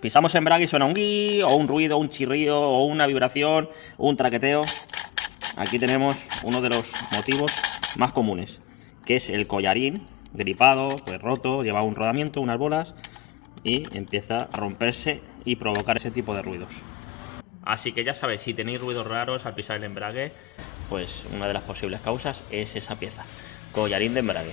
Pisamos embrague y suena un gui, o un ruido, un chirrido, o una vibración, o un traqueteo. Aquí tenemos uno de los motivos más comunes, que es el collarín gripado, pues roto, lleva un rodamiento, unas bolas, y empieza a romperse y provocar ese tipo de ruidos. Así que ya sabéis, si tenéis ruidos raros al pisar el embrague, pues una de las posibles causas es esa pieza, collarín de embrague.